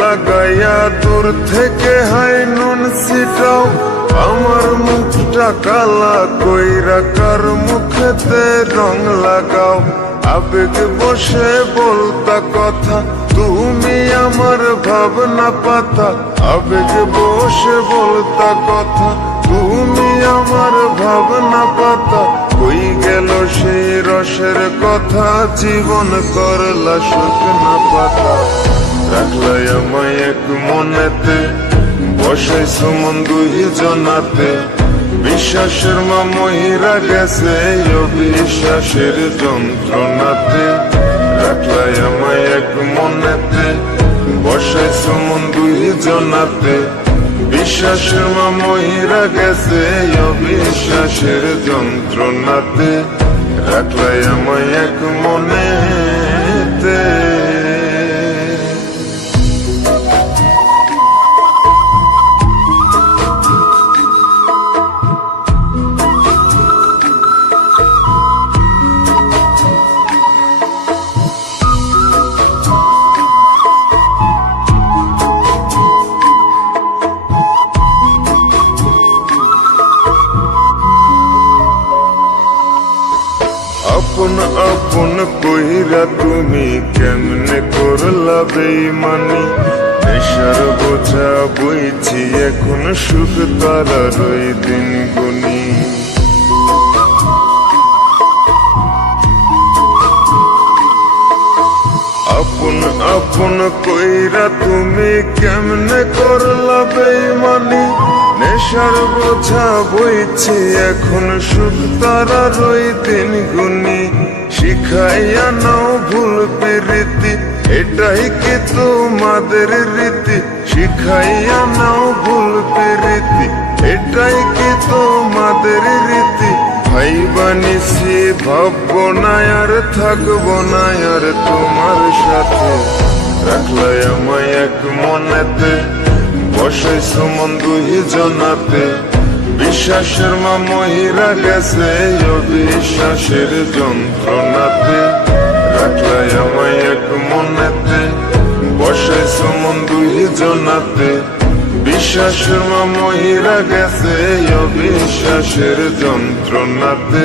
লাগাইয়া দূর থেকে হাই নুন ছিটাও, আমার মুখটা কালা কইরা কার মুখেতে রং লাগাও। আবেগ বসে বলতা কথা, তুমি আমার ভাবনা পাতা। আবেগ বসে বলতা কথা, তুমি আমার ভাবনা পাতা। কই গেল সেই রসের কথা, জীবন করলা শুকনা পাতা। রাখলাই আমায় এক মনেতে, বসাইছো মন দুই জনাতে। বিশ্বাসের মা মহিরা গেছে অবিশ্বাসের যন্ত্রণাতে। রাখলাই আমায় এক মনেতে, বসাইছো মন দুই জনাতে। বিশ্বাসের মা মহিরা গেছে অবিশ্বাসের যন্ত্রণাতে। রাখলাই আমায় এক মনেতে। আপন আপন কইরা তুমি কেমনে করলা বেইমানি। নেশার বোঝা বইছি এখন, সুখ তারার ওই দিন গুনি। আপন আপন কইরা তুমি কেমনে করলা বেইমানি। নেশার বোঝা বইছি এখন, সুখ তারার ওই দিন গুনি। শিখাইয়া নাও ভুল প্রীতি, এটাই কি তোমাদের রীতি। শিখাইয়া নাও ভুল প্রীতি, এটাই কি তোমাদের রীতি। ভাই বানিছি ভাববো না আর থাকবো না আর তোমার সাথে। রাখলাই আমায় এক মনেতে, বসাইছো মন দুই জনাতে। বিশ্বাসের মা মহিরা গেছে অবিশ্বাসের যন্ত্রণাতে। রাখলাই আমায় এক মনেতে, বসাইছো মন দুই জনাতে। বিশ্বাসের মা মহিরা গেছে অবিশ্বাসের যন্ত্রণাতে।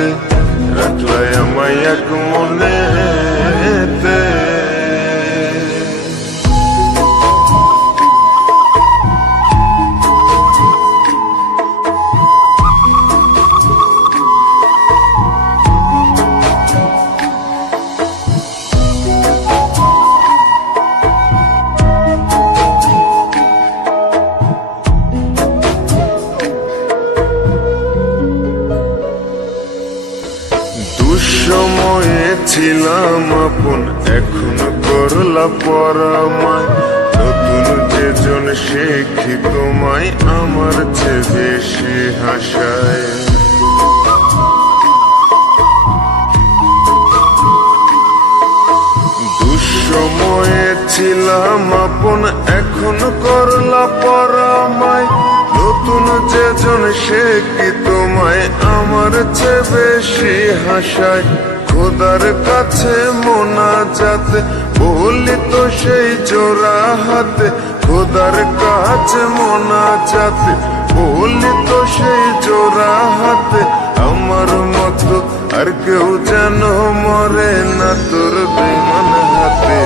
রাখলাই আমায় এক মনেতে। দুঃসময়ে ছিলাম আপন, এখন করলা পরামায়। নতুন যেজন শেখি তোমায়, আমার চেয়ে বেশি হাসায়। দুঃসময়ে ছিলাম আপন, এখন করলা পরামায়। নতুন যেজন শেখি তোমায়, আমার চেয়ে বেশি হাসায়। খোদার কাছে মোনাজাতে বলি তো সেই জোড়া হাতে। খোদার কাছে মোনাজাতে বলি তো সেই জোড়া হাতে। আমার মতো আর কেউ যেন মরে না তোর বেমান হাতে।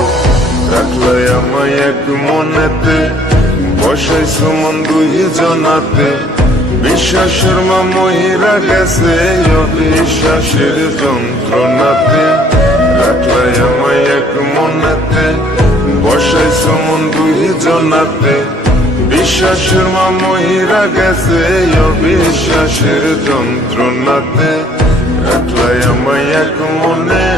রাখলাই আমায় এক মনেতে, বসাইছো মন দুই জনাতে। বিশ্বাসের মা মহিরা গেছে অবিশ্বাসের যন্ত্রণাতে। রাখলাই আমায় এক মনেতে, বসাইছো মন দুই জনাতে। বিশ্বাসের মা মহিরা গেছে অবিশ্বাসের যন্ত্রণাতে। রাখলাই আমায় এক মনে।